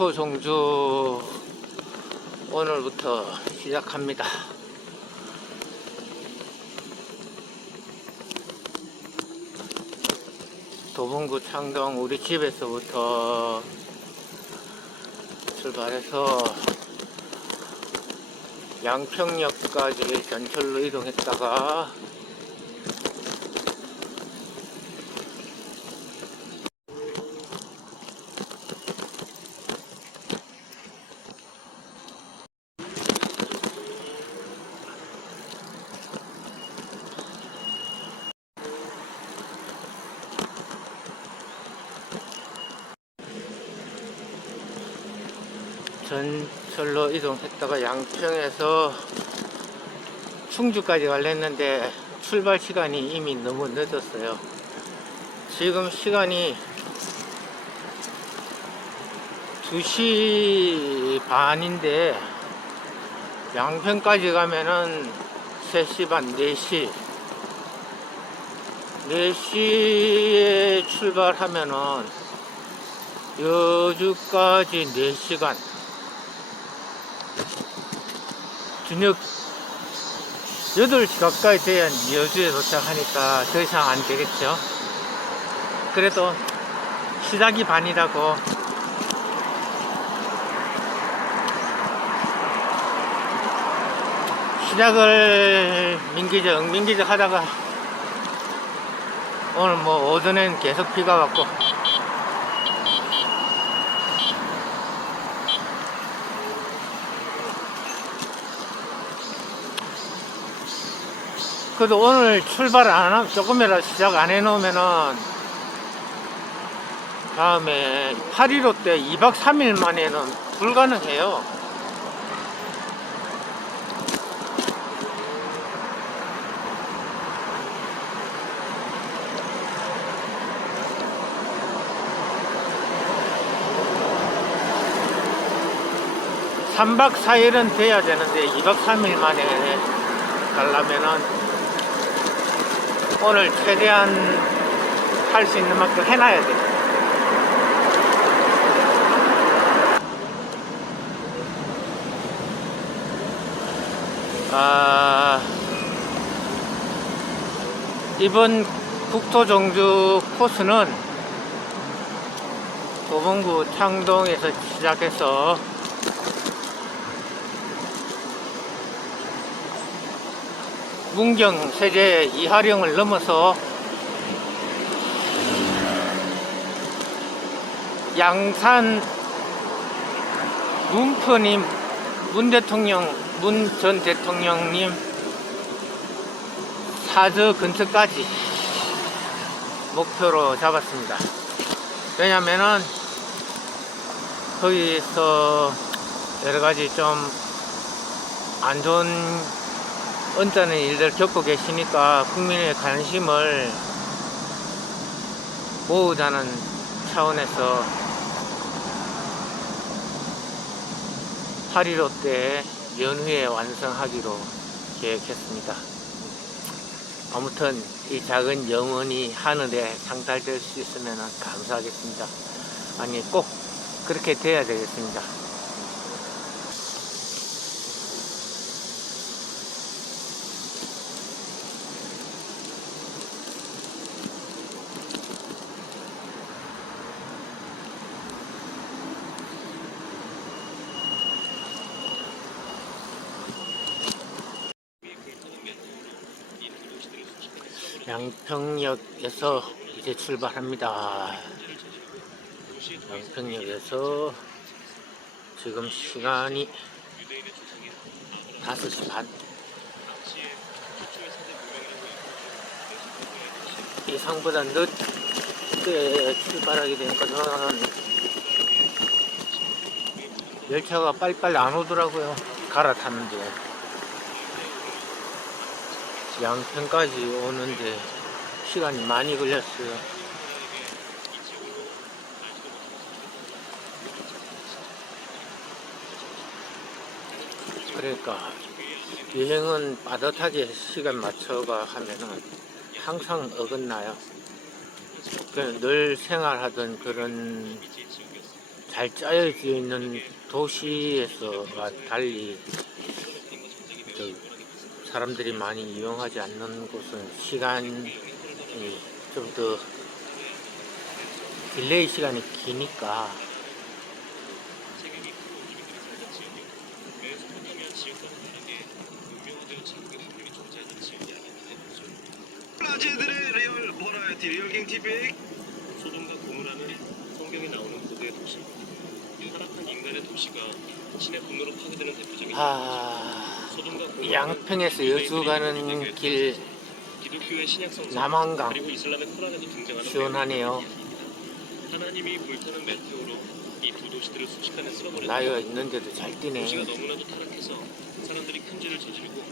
국토종주 오늘부터 시작합니다. 도봉구 창동 우리 집에서부터 출발해서 양평역까지 전철로 이동했다가 전철로 이동했다가 양평에서 충주까지 가려했는데 출발 시간이 이미 너무 늦었어요. 지금 시간이 2시 반인데 양평까지 가면은 3시 반, 4시 4시에 출발하면은 여주까지 4시간, 저녁 8시 가까이 돼야 여주에 도착하니까 더 이상 안 되겠죠. 그래도 시작이 반이라고 시작을 민기적 하다가 오늘 뭐 오전엔 계속 비가 왔고 그래도 오늘 출발 안 하면 조금이라도 시작 안 해놓으면은 다음에 8.15 때 2박 3일 만에는 불가능해요. 삼 박 4일은 돼야 되는데 2박 3일 만에 가려면은 오늘 최대한 할 수 있는 만큼 해놔야 돼. 이번 국토종주 코스는 도봉구 창동에서 시작해서 문경, 세제, 이하령을 넘어서 양산, 문포님, 문 전 대통령님 사저 근처까지 목표로 잡았습니다. 왜냐면은 거기서 여러가지 좀 안 좋은 언짢은 일들 겪고 계시니까 국민의 관심을 모으자는 차원에서 8.15 때 연후에 완성하기로 계획했습니다. 아무튼 이 작은 영혼이 하늘에 상달될 수 있으면 감사하겠습니다. 아니 꼭 그렇게 돼야 되겠습니다. 양평역에서 이제 출발합니다. 양평역에서 지금 시간이 5시 반. 예상보다 늦게 출발하게 되니까 열차가 빨리빨리 안 오더라고요. 갈아탔는데. 양평까지 오는데 시간이 많이 걸렸어요. 그러니까 여행은 빠듯하게 시간 맞춰가 하면은 항상 어긋나요. 늘 생활하던 그런 잘 짜여져 있는 도시에서와 달리 사람들이 많이 이용하지 않는 곳은 시간이 좀 더 딜레이 시간이 기니까 라제들의 리얼 버라이어티 리얼갱 TV. 소돔과 고무라는 성경에 나오는 고대의 도시, 타락한 인간의 도시가 신의 분노로 파괴되는 대표적인 소돔과 고무라는 양평에서 여수 가는 길 기독교의 신약 성서 남한강 그리고 이슬람의 코란에도 등장하는 시원하네요. 하나님이 불타는 메테오로 이 두 도시들을 순식간에 쓸어버렸다. 나이가 있는데도 잘 도시가 뛰네. 너무나도 타락해서 사람들이 큰 죄를 저지르고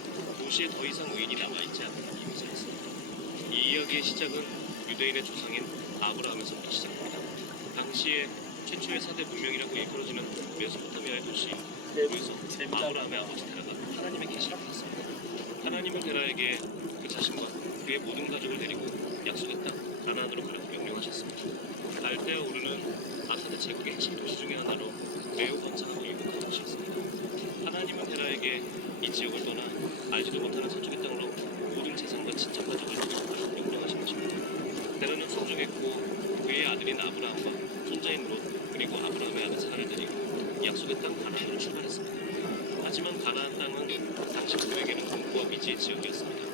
도시에 더 이상 의인이 남아있지 않는 이곳이었습니다. 이 이야기의 시작은 유대인의 조상인 아브라함에서부터 시작합니다. 당시에 최초의 4대 문명이라고 일컬어지는 메소포타미아의 도시 그에서 아브라함의 아버지 테라가 하나님의 계시를 받았습니다. 하나님은 테라에게 그 자신과 그의 모든 가족을 데리고 약속의 땅 가나안으로 가라고 명령하셨습니다. 갈대아 우르는 아사드 제국의 핵심 도시 중의 하나로 매우 번창하고 유복한 도시였습니다. 하나님은 테라에게 이 지역을 떠나 알지도 못하는 서쪽의 땅으로 모든 재산과 친척 가족을 가라고 명령하신 것입니다. 테라는 순종했고 그의 아들인 아브라함과 손자인 롯 그리고 아브라함의 아들 사라를 데리고 약속의 땅 가나안으로 출발했습니다. 하지만 가나안 땅은 당시 그에게는 공포와 미지의 지역이었습니다.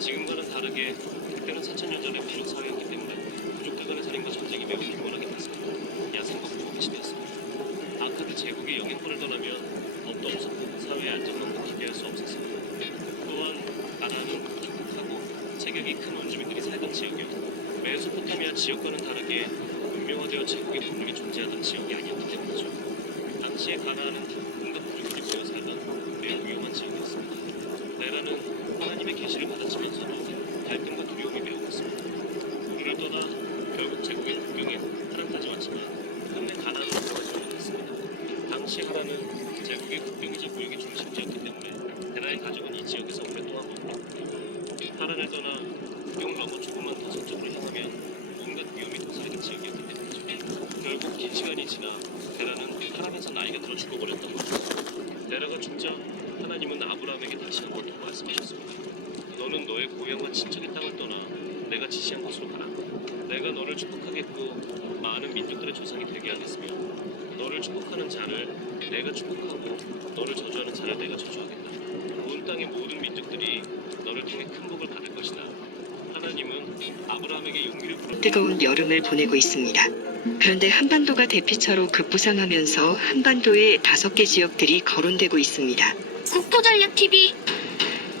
지금과는 다르게 그때는 4000년 전의 부족 사회였기 때문에 부족들 간의 살인과 전쟁이 매우 빈번하게 났습니다. 야생과 부복의 시대였습니다. 아카드 제국의 영향권을 떠나면 더욱더 무섭고 사회의 안정망도 기대할 수 없었습니다. 또한 가나안은 촉박하고 체격이 큰 원주민들이 살던 지역이었고 메소포타미아 지역과는 다르게 문명화되어 제국의 국력이 존재하던 지역이 아니었기 때문이죠. 당시의 가나안은 온갖 부족들이 모여 살던 매우 위험한 지역이었습니다. 네라는 하나님의 계시를 받았지만서도 갈등과 두려움이 매우 컸습니다. 우리를 떠나 결국 제국의 국경에 하나까지 왔지만 끝내 가나안으로 들어가지 못했습니다. 당시 하나는 제국의 국경이자 무역의 중심지였기 때문에 테라의 가족은 이 지역에서 오랫동안 머물렀고 하란을 떠나 국경을 넘어 조금만 더 서쪽으로 향하면 온갖 위험이 도사리는 지역이었기 때문이죠. 결국 긴 시간이 지나 테라는 하란에서 나이가 들어 죽어버렸던 거죠. 테라가 죽자 하나님은 아브라함에게 다시 한 번 더 말씀하셨습니다. 너는 너의 고향과 친척의 땅을 떠나 내가 지시한 곳으로 가라. 내가 너를 축복하겠고 많은 민족들의 조상이 되게 하겠으며 너를 축복하는 자를 내가 축복하고 너를 저주하는 자를 내가 저주하겠다. 온 땅의 모든 민족들이 너를 통해 큰 복을 받을 것이다. 하나님은 아브라함에게 용기를 불어 뜨거운 여름을 보내고 있습니다. 그런데 한반도가 대피처로 급부상하면서 한반도의 5개 지역들이 거론되고 있습니다. 국토전략TV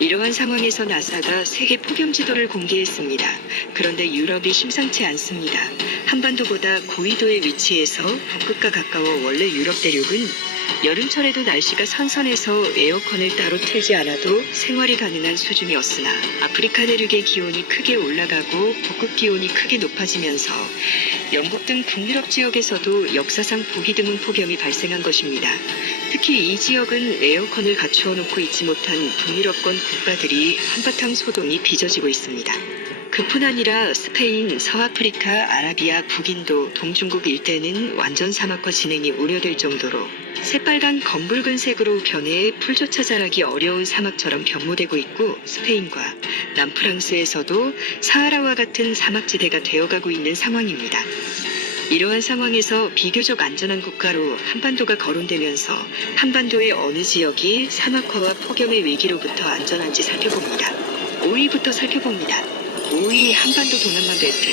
이러한 상황에서 나사가 세계 폭염 지도를 공개했습니다. 그런데 유럽이 심상치 않습니다. 한반도보다 고위도에 위치해서 북극과 가까워 원래 유럽 대륙은 여름철에도 날씨가 선선해서 에어컨을 따로 틀지 않아도 생활이 가능한 수준이었으나 아프리카 대륙의 기온이 크게 올라가고 북극 기온이 크게 높아지면서 영국 등 북유럽 지역에서도 역사상 보기 드문 폭염이 발생한 것입니다. 특히 이 지역은 에어컨을 갖추어 놓고 있지 못한 북유럽권 국가들이 한바탕 소동이 빚어지고 있습니다. 그뿐 아니라 스페인, 서아프리카, 아라비아, 북인도, 동중국 일대는 완전 사막화 진행이 우려될 정도로 새빨간 검붉은 색으로 변해 풀조차 자라기 어려운 사막처럼 변모되고 있고 스페인과 남프랑스에서도 사하라와 같은 사막지대가 되어가고 있는 상황입니다. 이러한 상황에서 비교적 안전한 국가로 한반도가 거론되면서 한반도의 어느 지역이 사막화와 폭염의 위기로부터 안전한지 살펴봅니다. 5위부터 살펴봅니다. 5위 한반도 동남아 벨트.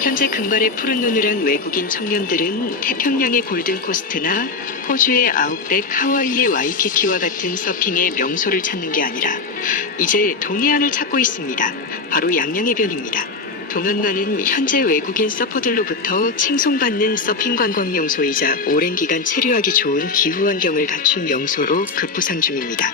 현재 금발의 푸른 눈을 한 외국인 청년들은 태평양의 골든코스트나 호주의 아웃백, 하와이의 와이키키와 같은 서핑의 명소를 찾는 게 아니라 이제 동해안을 찾고 있습니다. 바로 양양해변입니다. 동안만은 현재 외국인 서퍼들로부터 칭송받는 서핑 관광 명소이자 오랜 기간 체류하기 좋은 기후 환경을 갖춘 명소로 급부상 중입니다.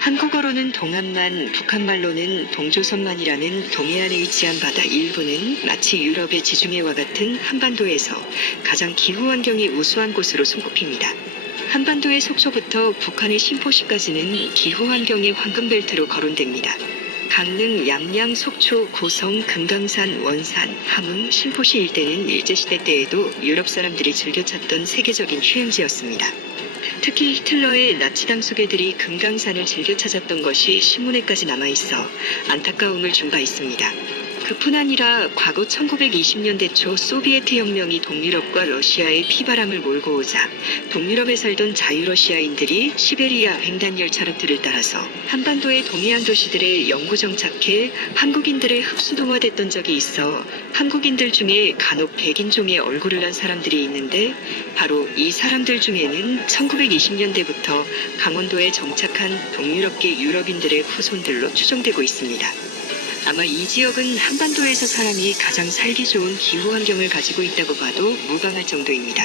한국어로는 동안만, 북한말로는 동조선만이라는 동해안에 위치한 바다 일부는 마치 유럽의 지중해와 같은 한반도에서 가장 기후 환경이 우수한 곳으로 손꼽힙니다. 한반도의 속초부터 북한의 신포시까지는 기후 환경의 황금벨트로 거론됩니다. 강릉, 양양, 속초, 고성, 금강산, 원산, 함흥, 신포시 일대는 일제시대 때에도 유럽 사람들이 즐겨 찾던 세계적인 휴양지였습니다. 특히 히틀러의 나치 당수계들이 금강산을 즐겨 찾았던 것이 신문에까지 남아있어 안타까움을 준 바 있습니다. 그뿐 아니라 과거 1920년대 초 소비에트 혁명이 동유럽과 러시아의 피바람을 몰고 오자 동유럽에 살던 자유러시아인들이 시베리아 횡단 열차루트를 따라서 한반도의 동해안 도시들에 영구 정착해 한국인들의 흡수동화됐던 적이 있어 한국인들 중에 간혹 백인종의 얼굴을 한 사람들이 있는데 바로 이 사람들 중에는 1920년대부터 강원도에 정착한 동유럽계 유럽인들의 후손들로 추정되고 있습니다. 아마 이 지역은 한반도에서 사람이 가장 살기 좋은 기후 환경을 가지고 있다고 봐도 무방할 정도입니다.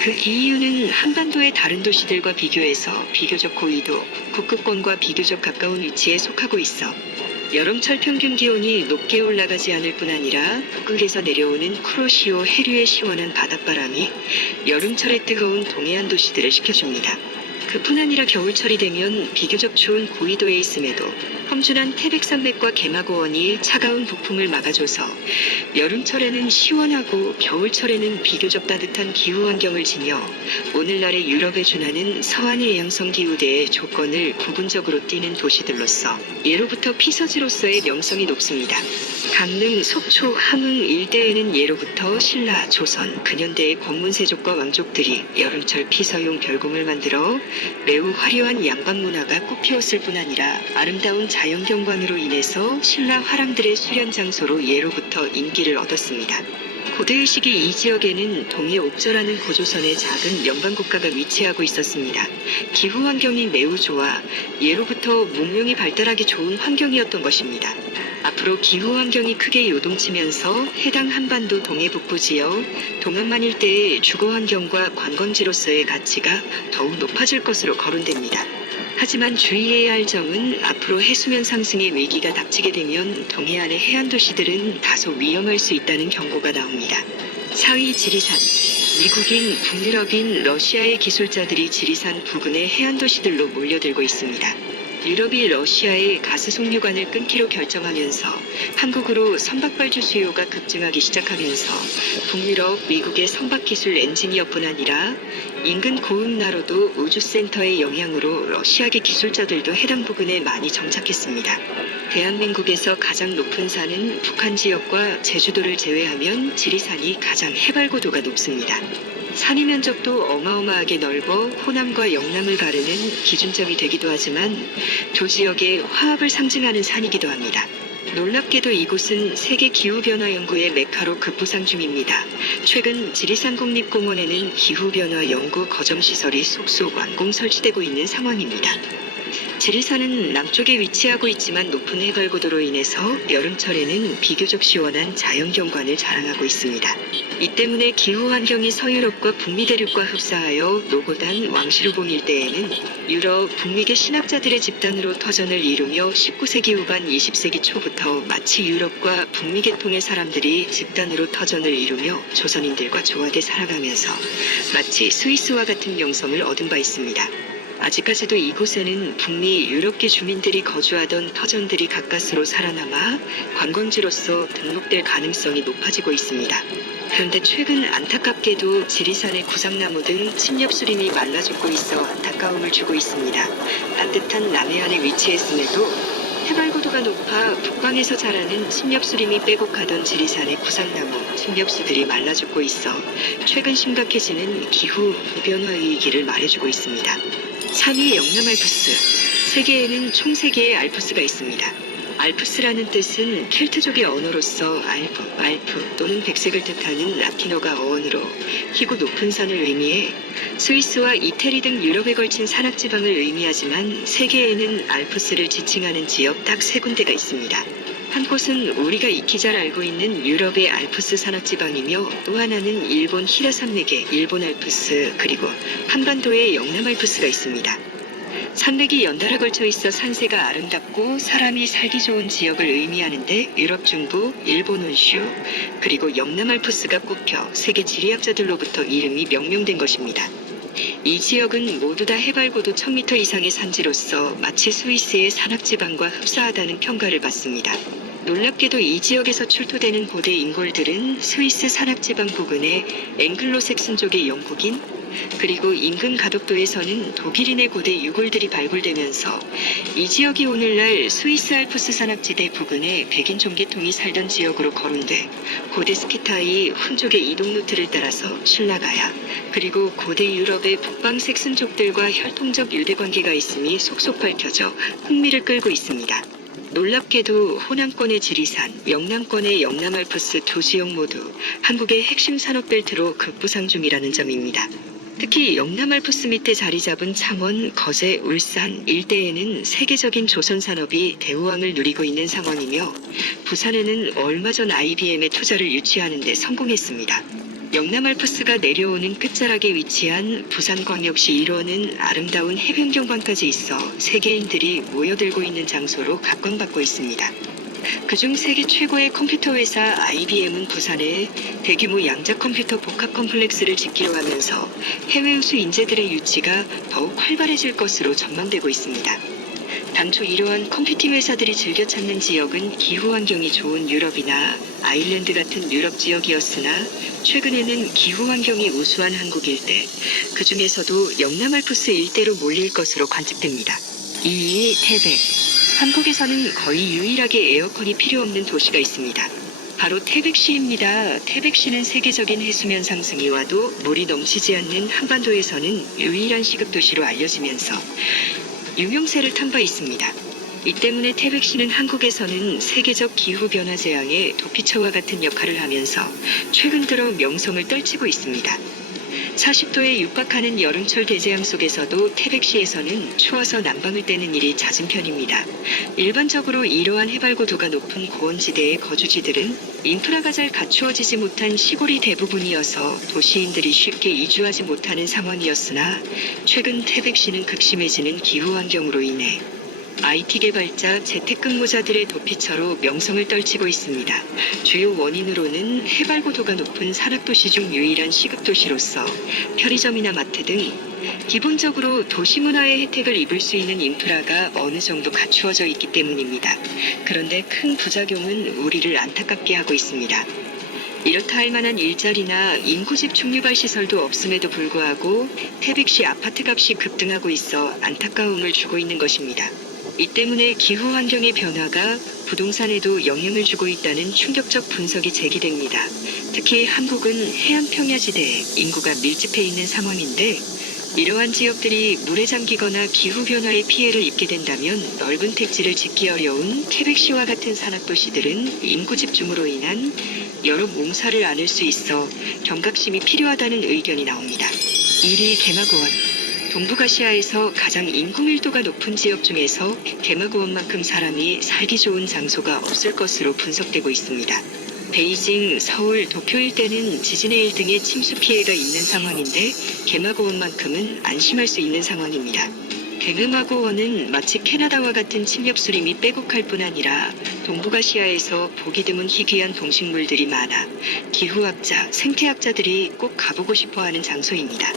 그 이유는 한반도의 다른 도시들과 비교해서 비교적 고緯도 북극권과 비교적 가까운 위치에 속하고 있어 여름철 평균 기온이 높게 올라가지 않을 뿐 아니라 북극에서 내려오는 쿠로시오 해류의 시원한 바닷바람이 여름철에 뜨거운 동해안 도시들을 식혀줍니다. 그뿐 아니라 겨울철이 되면 비교적 추운 고緯도에 있음에도 험준한 태백산맥과 개마고원이 차가운 북풍을 막아줘서 여름철에는 시원하고 겨울철에는 비교적 따뜻한 기후 환경을 지녀 오늘날의 유럽에 준하는 서한의 해양성 기후대의 조건을 부분적으로 띠는 도시들로서 예로부터 피서지로서의 명성이 높습니다. 강릉, 속초, 함흥 일대에는 예로부터 신라, 조선, 근현대의 권문세족과 왕족들이 여름철 피서용 별궁을 만들어 매우 화려한 양반 문화가 꽃피웠을 뿐 아니라 아름다운 자연경관으로 인해서 신라 화랑들의 수련 장소로 예로부터 인기를 얻었습니다. 고대의 시기 이 지역에는 동해옥저라는 고조선의 작은 연방국가가 위치하고 있었습니다. 기후 환경이 매우 좋아 예로부터 문명이 발달하기 좋은 환경이었던 것입니다. 앞으로 기후 환경이 크게 요동치면서 해당 한반도 동해북부 지역, 동남만 일대의 주거 환경과 관광지로서의 가치가 더욱 높아질 것으로 거론됩니다. 하지만 주의해야 할 점은 앞으로 해수면 상승의 위기가 닥치게 되면 동해안의 해안 도시들은 다소 위험할 수 있다는 경고가 나옵니다. 4위 지리산. 미국인, 북유럽인, 러시아의 기술자들이 지리산 부근의 해안 도시들로 몰려들고 있습니다. 유럽이 러시아의 가스 송유관을 끊기로 결정하면서 한국으로 선박발주 수요가 급증하기 시작하면서 북유럽, 미국의 선박기술 엔지니어뿐 아니라 인근 고흥나로도 우주센터의 영향으로 러시아계 기술자들도 해당 부근에 많이 정착했습니다. 대한민국에서 가장 높은 산은 북한 지역과 제주도를 제외하면 지리산이 가장 해발고도가 높습니다. 산의 면적도 어마어마하게 넓어 호남과 영남을 가르는 기준점이 되기도 하지만 두 지역의 화합을 상징하는 산이기도 합니다. 놀랍게도 이곳은 세계 기후변화 연구의 메카로 급부상 중입니다. 최근 지리산 국립공원에는 기후변화 연구 거점시설이 속속 완공 설치되고 있는 상황입니다. 지리산은 남쪽에 위치하고 있지만 높은 해발고도로 인해서 여름철에는 비교적 시원한 자연경관을 자랑하고 있습니다. 이 때문에 기후 환경이 서유럽과 북미 대륙과 흡사하여 노고단 왕시루봉 일대에는 유럽, 북미계 신학자들의 집단으로 터전을 이루며 19세기 후반 20세기 초부터 마치 유럽과 북미 계통의 사람들이 집단으로 터전을 이루며 조선인들과 조화돼 살아가면서 마치 스위스와 같은 명성을 얻은 바 있습니다. 아직까지도 이곳에는 북미 유럽계 주민들이 거주하던 터전들이 가까스로 살아남아 관광지로서 등록될 가능성이 높아지고 있습니다. 그런데 최근 안타깝게도 지리산의 구상나무 등 침엽수림이 말라 죽고 있어 안타까움을 주고 있습니다. 따뜻한 남해안에 위치했음에도 해발고도가 높아 북방에서 자라는 침엽수림이 빼곡하던 지리산의 구상나무, 침엽수들이 말라 죽고 있어 최근 심각해지는 기후 변화 위기를 말해주고 있습니다. 3위 영남알프스. 세계에는 총 3개의 알프스가 있습니다. 알프스라는 뜻은 켈트족의 언어로서 알프 또는 백색을 뜻하는 라틴어가 어원으로 희고 높은 산을 의미해 스위스와 이태리 등 유럽에 걸친 산악지방을 의미하지만 세계에는 알프스를 지칭하는 지역 딱 3군데가 있습니다. 한 곳은 우리가 익히 잘 알고 있는 유럽의 알프스 산악지방이며 또 하나는 일본 히라산맥의 일본 알프스 그리고 한반도의 영남 알프스가 있습니다. 산맥이 연달아 걸쳐 있어 산세가 아름답고 사람이 살기 좋은 지역을 의미하는데 유럽 중부, 일본 온슈, 그리고 영남 알프스가 꼽혀 세계 지리학자들로부터 이름이 명명된 것입니다. 이 지역은 모두 다 해발 고도 1000m 이상의 산지로서 마치 스위스의 산악지방과 흡사하다는 평가를 받습니다. 놀랍게도 이 지역에서 출토되는 고대 인골들은 스위스 산악지방 부근의 앵글로색슨족의 영국인, 그리고 인근 가덕도에서는 독일인의 고대 유골들이 발굴되면서 이 지역이 오늘날 스위스 알프스 산악지대 부근의 백인 종계통이 살던 지역으로 거론돼 고대 스키타이 훈족의 이동 루트를 따라서 신라가야, 그리고 고대 유럽의 북방 색슨족들과 혈통적 유대 관계가 있음이 속속 밝혀져 흥미를 끌고 있습니다. 놀랍게도 호남권의 지리산, 영남권의 영남알프스 두 지역 모두 한국의 핵심 산업벨트로 급부상 중이라는 점입니다. 특히 영남알프스 밑에 자리 잡은 창원, 거제, 울산 일대에는 세계적인 조선 산업이 대우왕을 누리고 있는 상황이며 부산에는 얼마 전 IBM의 투자를 유치하는 데 성공했습니다. 영남알프스가 내려오는 끝자락에 위치한 부산광역시 1호는 아름다운 해변 경관까지 있어 세계인들이 모여들고 있는 장소로 각광받고 있습니다. 그중 세계 최고의 컴퓨터 회사 IBM은 부산에 대규모 양자 컴퓨터 복합 컴플렉스를 짓기로 하면서 해외 우수 인재들의 유치가 더욱 활발해질 것으로 전망되고 있습니다. 당초 이러한 컴퓨팅 회사들이 즐겨 찾는 지역은 기후 환경이 좋은 유럽이나 아일랜드 같은 유럽 지역이었으나 최근에는 기후 환경이 우수한 한국 일대, 그 중에서도 영남알프스 일대로 몰릴 것으로 관측됩니다. 2위 태백. 한국에서는 거의 유일하게 에어컨이 필요 없는 도시가 있습니다. 바로 태백시입니다. 태백시는 세계적인 해수면 상승이 와도 물이 넘치지 않는 한반도에서는 유일한 시급도시로 알려지면서 유명세를 탄 바 있습니다. 이 때문에 태백시는 한국에서는 세계적 기후변화 재앙의 도피처와 같은 역할을 하면서 최근 들어 명성을 떨치고 있습니다. 40도에 육박하는 여름철 대재앙 속에서도 태백시에서는 추워서 난방을 떼는 일이 잦은 편입니다. 일반적으로 이러한 해발고도가 높은 고원지대의 거주지들은 인프라가 잘 갖추어지지 못한 시골이 대부분이어서 도시인들이 쉽게 이주하지 못하는 상황이었으나 최근 태백시는 극심해지는 기후 환경으로 인해 IT 개발자, 재택근무자들의 도피처로 명성을 떨치고 있습니다. 주요 원인으로는 해발고도가 높은 산악도시 중 유일한 시급도시로서 편의점이나 마트 등 기본적으로 도시문화의 혜택을 입을 수 있는 인프라가 어느 정도 갖추어져 있기 때문입니다. 그런데 큰 부작용은 우리를 안타깝게 하고 있습니다. 이렇다 할 만한 일자리나 인구집 충류발 시설도 없음에도 불구하고 태백시 아파트값이 급등하고 있어 안타까움을 주고 있는 것입니다. 이 때문에 기후 환경의 변화가 부동산에도 영향을 주고 있다는 충격적 분석이 제기됩니다. 특히 한국은 해안 평야지대에 인구가 밀집해 있는 상황인데 이러한 지역들이 물에 잠기거나 기후변화의 피해를 입게 된다면 넓은 택지를 짓기 어려운 태백시와 같은 산악도시들은 인구 집중으로 인한 여러 몽사를 안을 수 있어 경각심이 필요하다는 의견이 나옵니다. 1위 개마고원. 동북아시아에서 가장 인구 밀도가 높은 지역 중에서 개마고원만큼 사람이 살기 좋은 장소가 없을 것으로 분석되고 있습니다. 베이징, 서울, 도쿄 일대는 지진의 일 등의 침수 피해가 있는 상황인데 개마고원만큼은 안심할 수 있는 상황입니다. 개마고원은 마치 캐나다와 같은 침략 수림이 빼곡할 뿐 아니라 동북아시아에서 보기 드문 희귀한 동식물들이 많아 기후학자, 생태학자들이 꼭 가보고 싶어하는 장소입니다.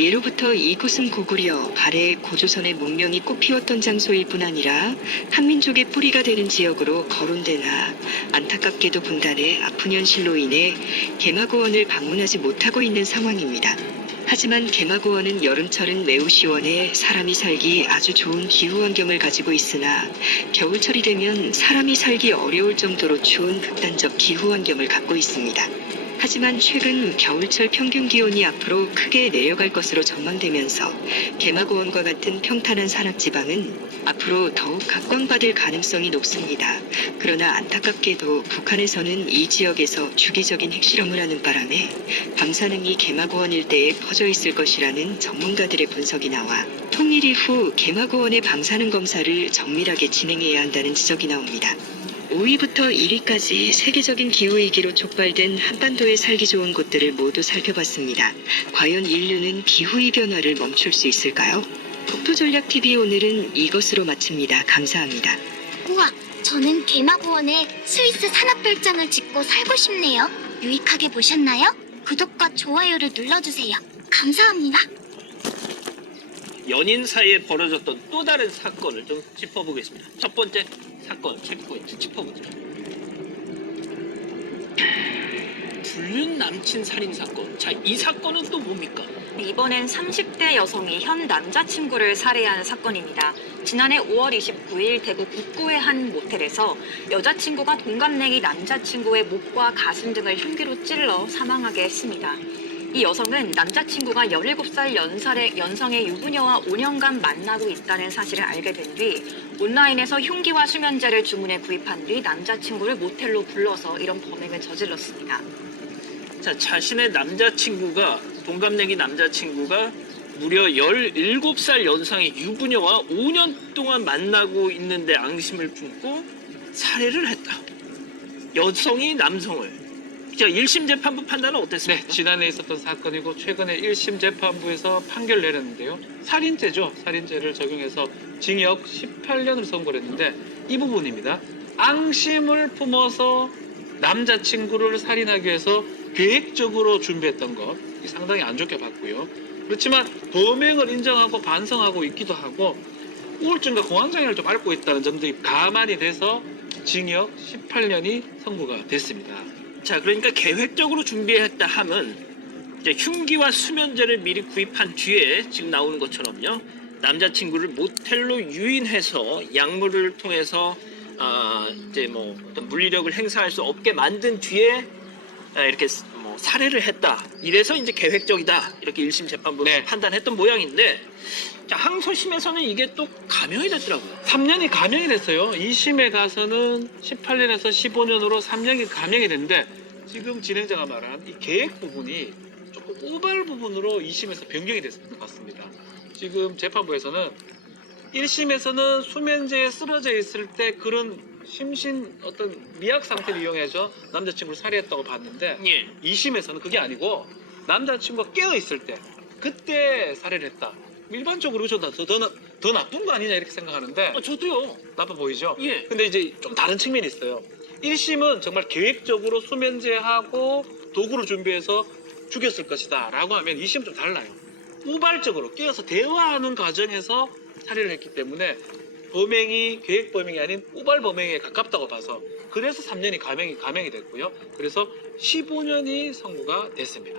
예로부터 이곳은 고구려, 발해, 고조선의 문명이 꽃피웠던 장소일 뿐 아니라 한민족의 뿌리가 되는 지역으로 거론되나 안타깝게도 분단의 아픈 현실로 인해 개마고원을 방문하지 못하고 있는 상황입니다. 하지만 개마고원은 여름철은 매우 시원해 사람이 살기 아주 좋은 기후 환경을 가지고 있으나 겨울철이 되면 사람이 살기 어려울 정도로 추운 극단적 기후 환경을 갖고 있습니다. 하지만 최근 겨울철 평균 기온이 앞으로 크게 내려갈 것으로 전망되면서 개마고원과 같은 평탄한 산악지방은 앞으로 더욱 각광받을 가능성이 높습니다. 그러나 안타깝게도 북한에서는 이 지역에서 주기적인 핵실험을 하는 바람에 방사능이 개마고원 일대에 퍼져 있을 것이라는 전문가들의 분석이 나와 통일 이후 개마고원의 방사능 검사를 정밀하게 진행해야 한다는 지적이 나옵니다. 5위부터 1위까지 세계적인 기후위기로 촉발된 한반도에 살기 좋은 곳들을 모두 살펴봤습니다. 과연 인류는 기후의 변화를 멈출 수 있을까요? 국토전략TV 오늘은 이것으로 마칩니다. 감사합니다. 우와, 저는 개마고원에 스위스 산악별장을 짓고 살고 싶네요. 유익하게 보셨나요? 구독과 좋아요를 눌러주세요. 감사합니다. 연인 사이에 벌어졌던 또 다른 사건을 좀 짚어보겠습니다. 첫 번째 사건 체크포인트 짚어보죠. 불륜 남친 살인 사건. 자, 이 사건은 또 뭡니까? 이번엔 30대 여성이 현 남자친구를 살해한 사건입니다. 지난해 5월 29일 대구 북구의 한 모텔에서 여자친구가 동갑내기 남자친구의 목과 가슴 등을 흉기로 찔러 사망하게 했습니다. 이 여성은 남자친구가 17살 연상의 유부녀와 5년간 만나고 있다는 사실을 알게 된 뒤 온라인에서 흉기와 수면제를 주문해 구입한 뒤 남자친구를 모텔로 불러서 이런 범행을 저질렀습니다. 자, 자신의 동갑내기 남자친구가 무려 17살 연상의 유부녀와 5년 동안 만나고 있는데 앙심을 품고 살해를 했다. 여성이 남성을. 자, 1심 재판부 판단은 어땠습니까? 네, 지난해 있었던 사건이고 최근에 1심 재판부에서 판결을 내렸는데요. 살인죄죠. 살인죄를 적용해서 징역 18년을 선고를 했는데 이 부분입니다. 앙심을 품어서 남자친구를 살인하기 위해서 계획적으로 준비했던 것 상당히 안 좋게 봤고요. 그렇지만 범행을 인정하고 반성하고 있기도 하고 우울증과 공황장애를 좀 앓고 있다는 점들이 가만히 돼서 징역 18년이 선고가 됐습니다. 자, 그러니까 계획적으로 준비했다 함은 이제 흉기와 수면제를 미리 구입한 뒤에 지금 나오는 것처럼요. 남자친구를 모텔로 유인해서 약물을 통해서 이제 뭐 어떤 물리력을 행사할 수 없게 만든 뒤에 이렇게 뭐 살해를 했다. 이래서 이제 계획적이다. 이렇게 1심 재판부가 네. 판단했던 모양인데 자, 항소심에서는 이게 또 감형이 됐더라고요. 3년이 감형이 됐어요. 2심에 가서는 18년에서 15년으로 3년이 감형이 됐는데 지금 진행자가 말한 이 계획 부분이 조금 오발 부분으로 2심에서 변경이 됐던 것 같습니다. 지금 재판부에서는 1심에서는 수면제에 쓰러져 있을 때 그런 심신 어떤 미약 상태를 이용해서 남자친구를 살해했다고 봤는데 예. 2심에서는 그게 아니고 남자친구가 깨어 있을 때 그때 살해를 했다. 일반적으로 더 나쁜 거 아니냐 이렇게 생각하는데 저도요. 나빠 보이죠? 예. 근데 이제 좀 다른 측면이 있어요. 1심은 정말 계획적으로 수면제하고 도구를 준비해서 죽였을 것이다 라고 하면 2심은 좀 달라요. 우발적으로 깨어서 대화하는 과정에서 살해를 했기 때문에 범행이 계획 범행이 아닌 우발 범행에 가깝다고 봐서 그래서 3년이 감형이 됐고요. 그래서 15년이 선고가 됐습니다.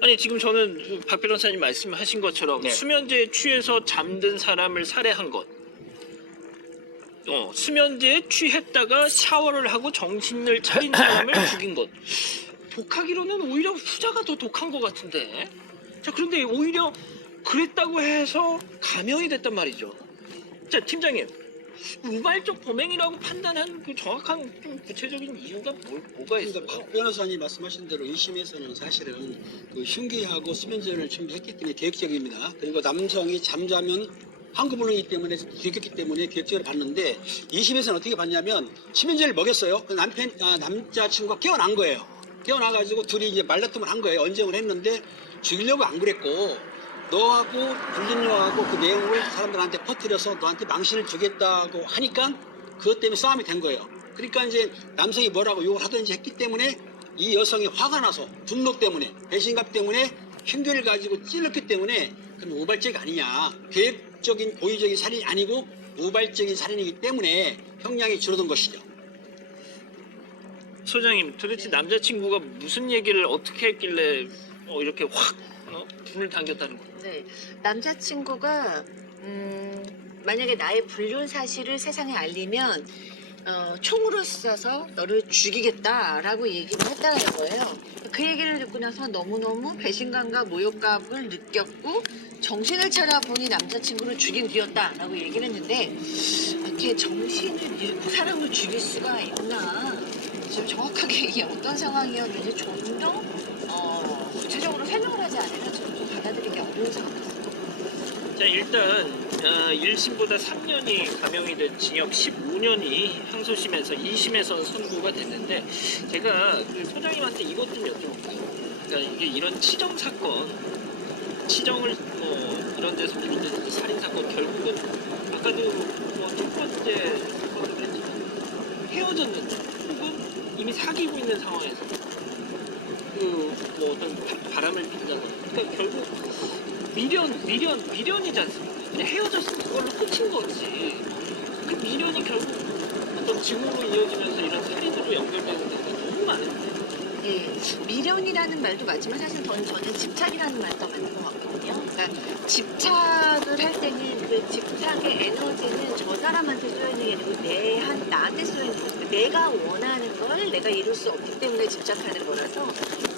아니 지금 저는 박 변호사님 말씀하신 것처럼 네. 수면제에 취해서 잠든 사람을 살해한 것, 수면제에 취했다가 샤워를 하고 정신을 차린 사람을 죽인 것, 독하기로는 오히려 후자가 더 독한 것 같은데. 자, 그런데 오히려 그랬다고 해서 감형이 됐단 말이죠. 자, 팀장님, 우발적 범행이라고 판단한 그 정확한 좀 구체적인 이유가 뭐가 있어요? 박 변호사님 말씀하신 대로 1심에서는 사실은 그 흉기하고 수면제를 준비했기 때문에 계획적입니다. 그리고 남성이 잠자면 황급불능이기 때문에 들켰기 때문에 계획적으로 봤는데 2심에서는 어떻게 봤냐면 수면제를 먹였어요. 그 남자친구가 깨어난 거예요. 깨어나가지고 둘이 이제 말다툼을 한 거예요. 언쟁을 했는데 죽이려고 안 그랬고 너하고 불륜녀하고 그 내용을 사람들한테 퍼뜨려서 너한테 망신을 주겠다고 하니까 그것 때문에 싸움이 된 거예요. 그러니까 이제 남성이 뭐라고 욕을 하든지 했기 때문에 이 여성이 화가 나서 분노 때문에 배신감 때문에 흉기를 가지고 찔렀기 때문에 그럼 우발적 아니냐. 계획적인 고의적인 살인이 아니고 우발적인 살인이기 때문에 형량이 줄어든 것이죠. 소장님, 도대체 남자친구가 무슨 얘기를 어떻게 했길래 이렇게 확 불을 당겼다는 거예요? 네, 남자친구가 만약에 나의 불륜 사실을 세상에 알리면 총으로 쏴서 너를 죽이겠다라고 얘기를 했다는 거예요. 그 얘기를 듣고 나서 너무너무 배신감과 모욕감을 느꼈고 정신을 차려보니 남자친구를 죽인 뒤였다라고 얘기를 했는데 이렇게 정신을 잃고 사람을 죽일 수가 있나. 지금 정확하게 이게 어떤 상황이었는지 좀 더 구체적으로 설명을 하지 않으면 좀 받아들이기 어려운 상황 같습니다. 자, 일단 1심보다 3년이 감형이 된 징역 15년이 항소심에서 2심에서 선고가 됐는데 제가 그 소장님한테 이것 좀 여쭤볼게요. 그러니까 이게 이런 치정 사건, 치정을 이런 데서 비롯된 살인 사건 결국은 아까도 첫 번째 사건도 그랬지만 헤어졌는데 혹은 이미 사귀고 있는 상황에서 어떤 바람을 핀다거나 그러니까 결국 미련이지 않습니까? 그냥 헤어졌으면 그걸로 끝인 거지. 그 미련이 결국 어떤 증오로 이어지면서 이런 살인으로 연결되는 데가 너무 많은데. 예, 미련이라는 말도 맞지만 사실 저는 집착이라는 말도 맞는 것 같거든요. 그러니까 집착을 할 때는 그 집착의 에너지는 저 사람한테 쏘여 있는 게 아니고 나한테 쏘여 있는 거죠. 그러니까 내가 원하는 걸 내가 이룰 수 없기 때문에 집착하는 거라서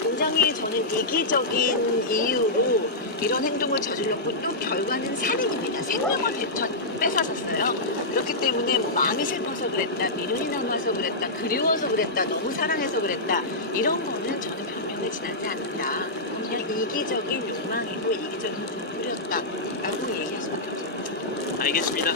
굉장히 저는 이기적인 이유로 이런 행동을 저질렀고 또 결과는 살인입니다. 생명을 뺏어섰어요. 그렇기 때문에 뭐 마음이 슬퍼서 그랬다, 미련이 남아서 그랬다, 그리워서 그랬다, 너무 사랑해서 그랬다 이런 거는 저는 변명에 지나지 않는다. 그냥 이기적인 욕망이고 이기적인 분노였다라고 얘기할 수밖에 없습니다. 알겠습니다.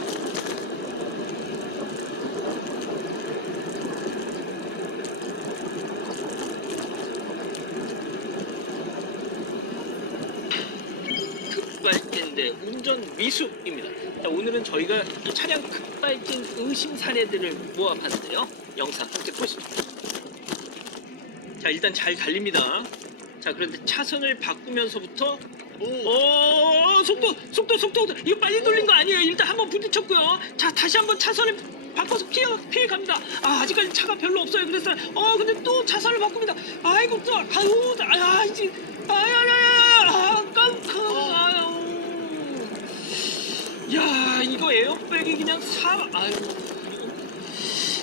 급발진대 운전 미숙입니다. 자, 오늘은 저희가 이 차량 급발진 의심 사례들을 모아봤는데요. 영상 함께 보시죠. 자, 일단 잘 달립니다. 자, 그런데 차선을 바꾸면서부터 속도 이거 빨리 돌린 거 아니에요. 일단 한번 부딪혔고요. 자, 다시 한번 차선을 바꿔서 피해 갑니다. 아직까지 차가 별로 없어요. 그래서 근데 또 차선을 바꿉니다. 아이고 또 이제 야, 이거 에어백이 그냥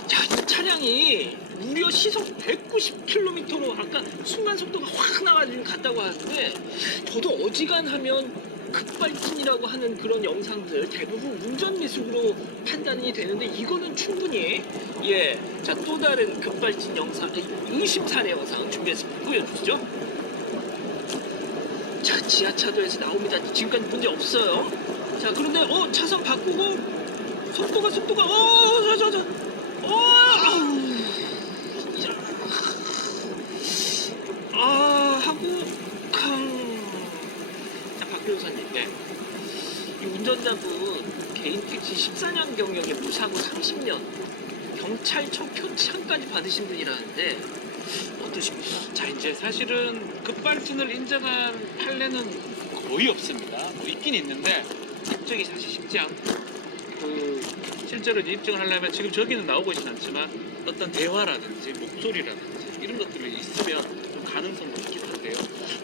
자, 이 차량이 무려 시속 190km로 아까 순간 속도가 확 나가지고 갔다고 하는데 저도 어지간하면 급발진이라고 하는 그런 영상들 대부분 운전 미숙으로 판단이 되는데 이거는 충분히 자, 또 다른 급발진 영상 의심 사례 영상 준비했습니다. 보여주시죠. 자, 지하차도에서 나옵니다. 지금까지 문제 없어요. 자, 그런데 차선 바꾸고 속도가 하고 자, 박 변호사님, 이 운전자분 개인 택시 14년 경력에 무사고 30년 경찰청 표창까지 받으신 분이라는데 어떠십니까? 자, 이제 사실은 급발진을 인정한 판례는 거의 없습니다. 뭐 있긴 있는데 입증이 사실 쉽지 않고 실제로 이제 입증을 하려면 지금 저기는 나오고 있진 않지만 어떤 대화라든지 목소리라든지 이런 것들이 있으면 좀 가능성도 있긴 한데요.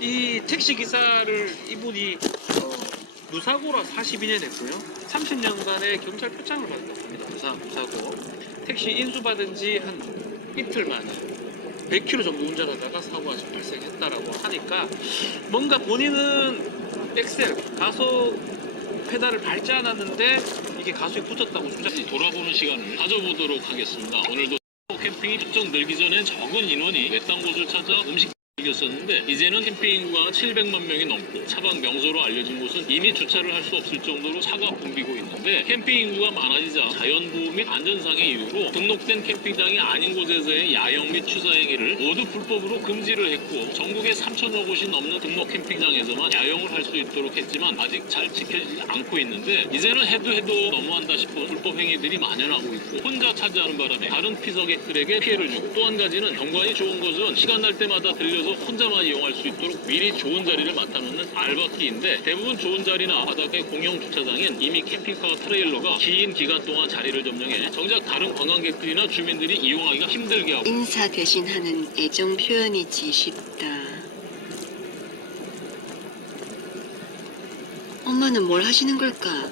이 택시 기사를 이분이 무사고라 42년 했고요. 30년간의 경찰 표창을 받았다고 합니다. 무사고. 택시 인수받은 지 한 이틀 만에 100km 정도 운전하다가 사고가 좀 발생했다라고 하니까 뭔가 본인은 엑셀, 가속 페달을 밟지 않았는데 이게 가속이 붙었다고 주장해. 돌아보는 시간을 가져보도록 하겠습니다. 오늘도 캠핑이 쭉 늘기 전엔 적은 인원이 외딴 곳을 찾아 음식 즐겼었는데 이제는 캠핑 인구가 700만 명이 넘고 차박 명소로 알려진 곳은 이미 주차를 할 수 없을 정도로 차가 붐비고 있는데 캠핑 인구가 많아지자 자연보호 및 안전상의 이유로 등록된 캠핑장이 아닌 곳에서의 야영 및 취사 행위를 모두 불법으로 금지를 했고 전국에 3,000여 곳이 넘는 등록 캠핑장에서만 야영을 할 수 있도록 했지만 아직 잘 지켜지지 않고 있는데 이제는 해도 너무한다 싶은 불법 행위들이 만연하고 있고 혼자 차지하는 바람에 다른 피서객들에게 피해를 주고 또 한 가지는 경관이 좋은 곳은 시간 날 때마다 들려서 혼자만 이용할 수 있도록 미리 좋은 자리를 맡아놓는 알바끼인데 대부분 좋은 자리나 바닥의 공영 주차장엔 이미 캠핑카와 트레일러가 긴 기간 동안 자리를 점령해 정작 다른 관광객들이나 주민들이 이용하기가 힘들게 하고 인사 대신하는 애정 표현이지 싶다. 엄마는 뭘 하시는 걸까?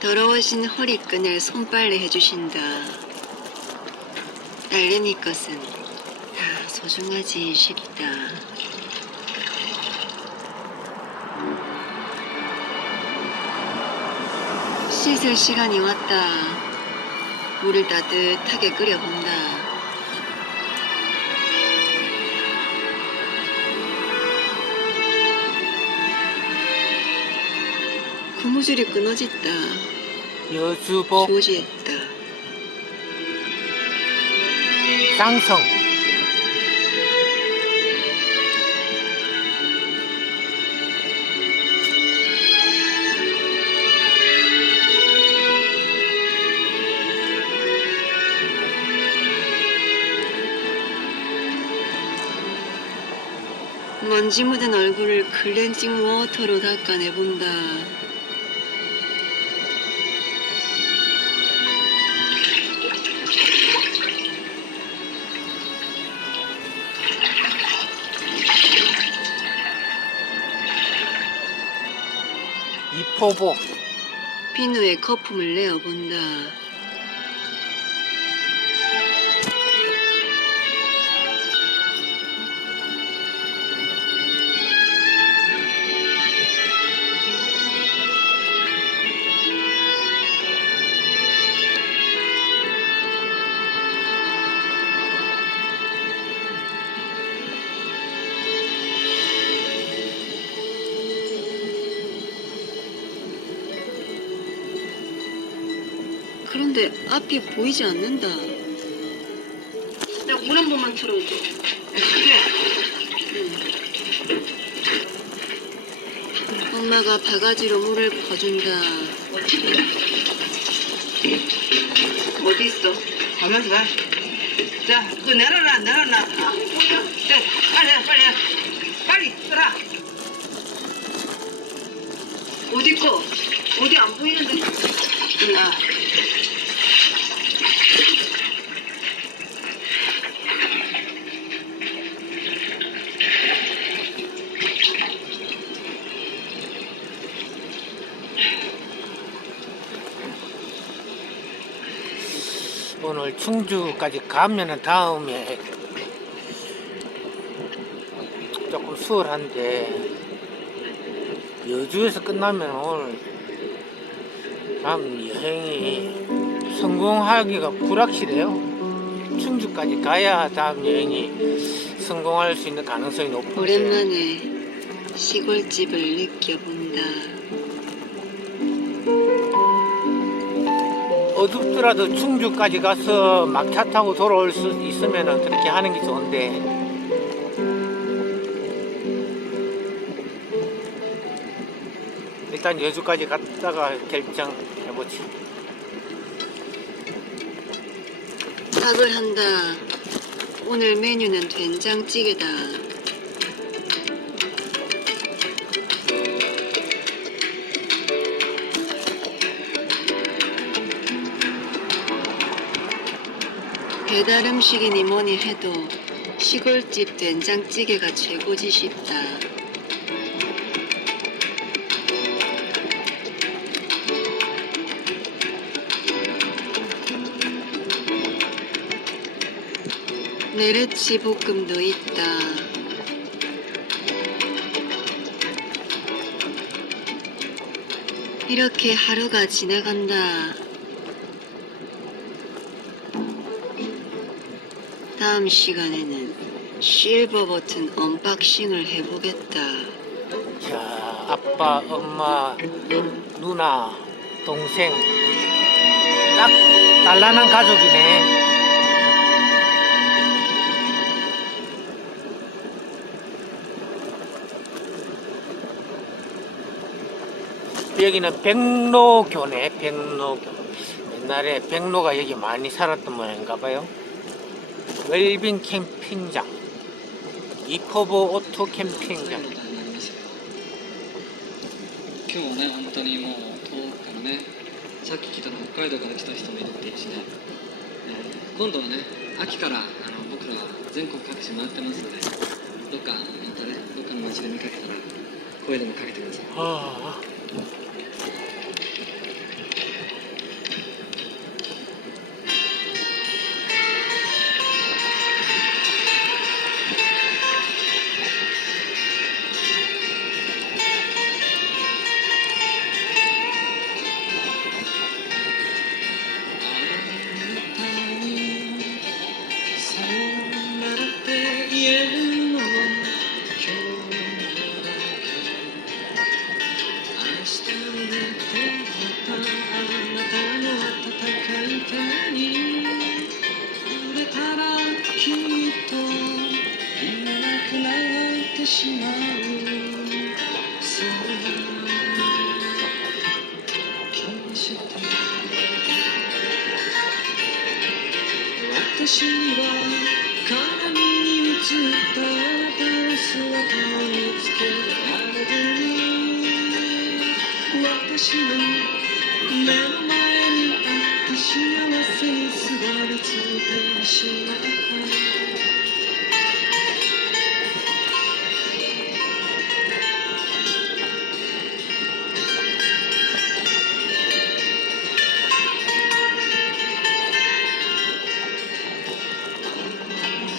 더러워진 허리끈을 손빨래 해주신다. 딸내미 것은 다 소중하지 싶다. 씻을 시간이 왔다. 물을 따뜻하게 끓여본다. 고무줄이 끊어졌다. 여수복 조지했다. 쌍성 먼지 묻은 얼굴을 클렌징 워터로 닦아내본다. 이포보 비누에 거품을 내어본다. 그런데 앞이 보이지 않는다. 나 물 한 번만 틀어줘. 그래. 엄마가 바가지로 물을 퍼준다. 어디 있어? 가면서 봐. 자, 그거 내려놔. 자, 빨리 써라. 어디 거? 어디 안 보이는데? 아. 오늘 충주까지 가면은 다음에 조금 수월한데 여주에서 끝나면 오늘 다음 여행이 성공하기가 불확실해요. 충주까지 가야 다음 여행이 성공할 수 있는 가능성이 높은데 오랜만에 시골집을 느껴본다. 어둡더라도 충주까지 가서 막차 타고 돌아올 수 있으면 그렇게 하는 게 좋은데 일단 여주까지 갔다가 결정해보지. 밥을 한다. 오늘 메뉴는 된장찌개다. 배달 음식이니 뭐니 해도 시골집 된장찌개가 최고지 싶다. 메르치 볶음도 있다. 이렇게 하루가 지나간다. 다음 시간에는 실버 버튼 언박싱을 해보겠다. 자, 아빠, 엄마, 누나, 동생 딱 단란한 가족이네. 여기는 백로교네. 백로교. 옛날에 백로가 여기 많이 살았던 모양인가 봐요. 웰빙 캠핑장, 이포보 오토 캠핑장. 今日はね、本当にもう遠くからね、さっき聞いたの北海道から来た人もいるっていうしね、今度はね、秋から僕ら全国各地回ってますので、どっかまたね、どっかの街で見かけたら声でもかけてください。ああ。私は鏡に映ったあなたの姿を私の目の前にあった幸せにすがりついてしまった。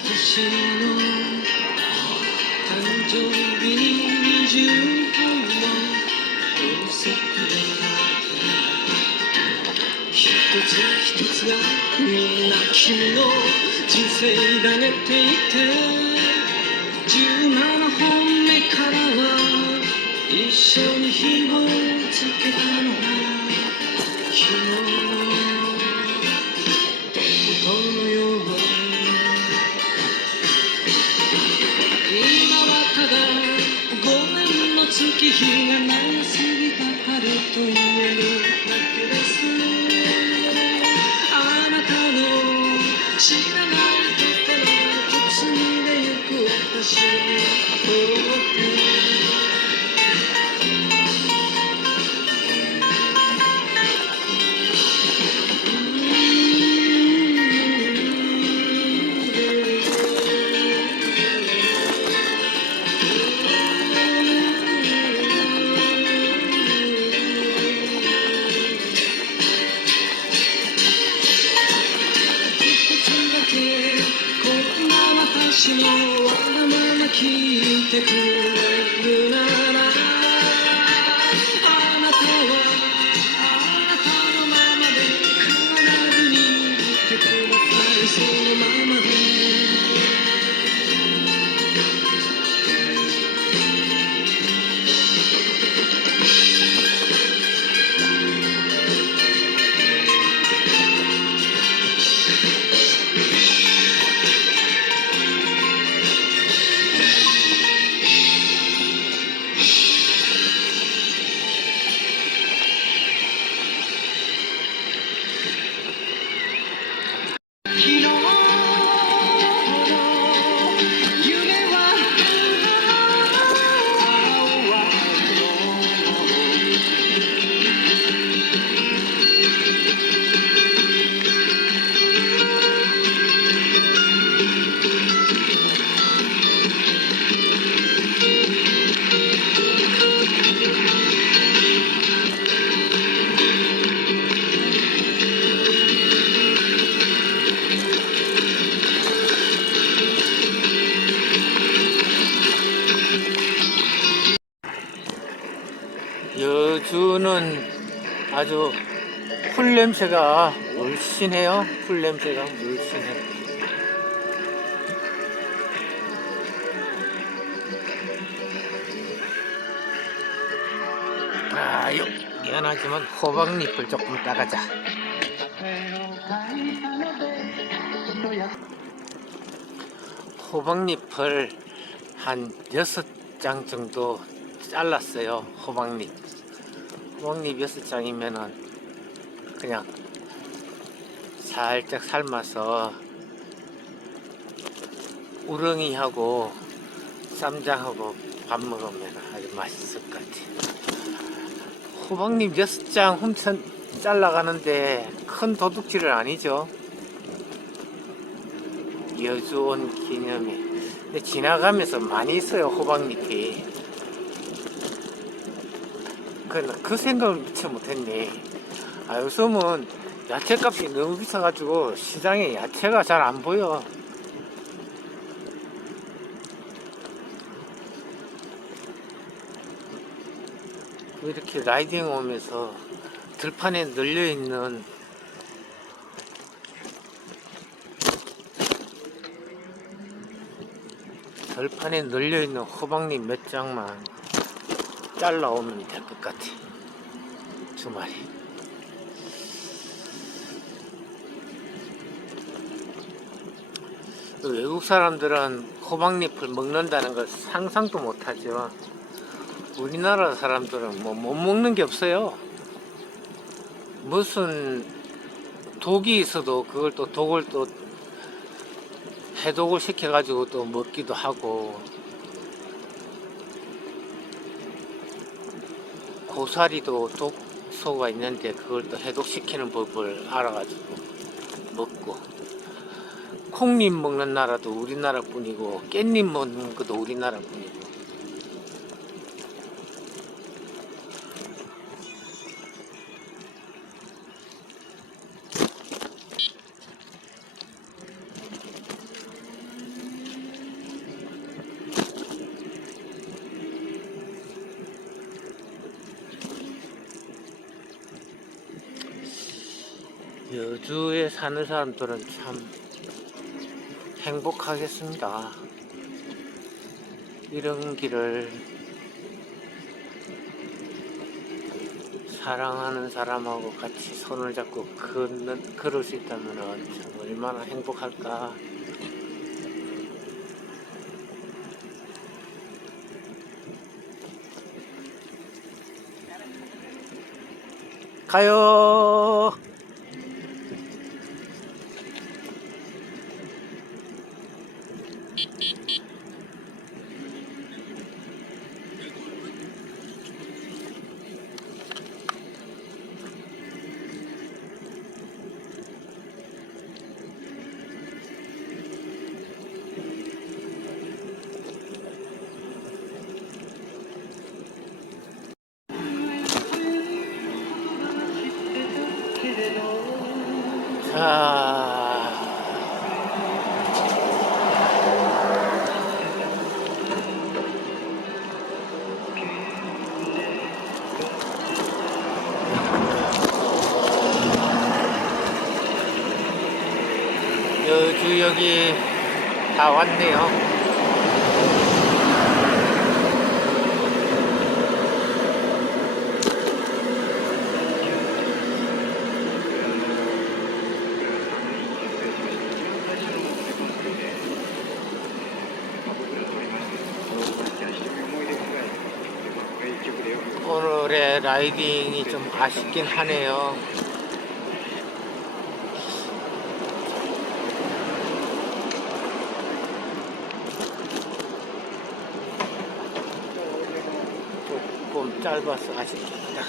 私の誕生日に20本も寄せてくれた。一つ一つがみんな君の人生だねって言って17本目からは一緒に火をつけたのが昨日ことのよう。今はただ5年の月日が長すぎた春と言えるだけです。あなたの知らないところを紡いでゆく私を追って私のわがまま聞いてくれるならあなたはあなたのままで変わらずにいてください。そのままで여주는 아주 풀 냄새가 물씬해요. 풀 냄새가 물씬해. 미안하지만 호박잎을 조금 따가자. 호박잎을 한 6장 정도 잘랐어요. 호박잎 6장이면은 그냥 살짝 삶아서 우렁이하고 쌈장하고 밥 먹으면 아주 맛있을 것 같아. 호박잎 6장 훔쳐 잘라가는데 큰 도둑질은 아니죠. 여주 온 기념에. 근데 지나가면서 많이 있어요, 호박잎이. 그 생각을 미처 못했네. 요즘은 야채값이 너무 비싸가지고 시장에 야채가 잘 안 보여. 이렇게 라이딩 오면서 들판에 널려있는 호박잎 몇 장만 잘라오면 될 것 같아. 주말에. 외국 사람들은 호박잎을 먹는다는 걸 상상도 못하죠. 우리나라 사람들은 뭐 못 먹는 게 없어요. 무슨 독이 있어도 그걸 또 독을 또 해독을 시켜가지고 또 먹기도 하고, 고사리도 독 소가 있는데 그걸 또 해독시키는 법을 알아가지고 먹고, 콩잎 먹는 나라도 우리나라뿐이고 깻잎 먹는 것도 우리나라뿐이고. 여주에 사는 사람들은 참 행복하겠습니다. 이런 길을 사랑하는 사람하고 같이 손을 잡고 걸을 수 있다면 참 얼마나 행복할까. 가요. 자, 여주역이 다 왔네요. 오늘의 라이딩이 좀 아쉽긴 하네요. 조금 짧아서 아쉽습니다.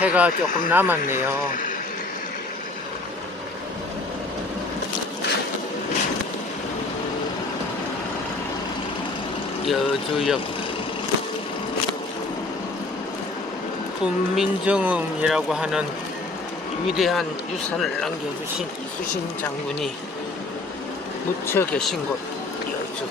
해가 조금 남았네요. 여주역 군민정음이라고 하는 위대한 유산을 남겨주신 이수신 장군이 묻혀 계신 곳 여주.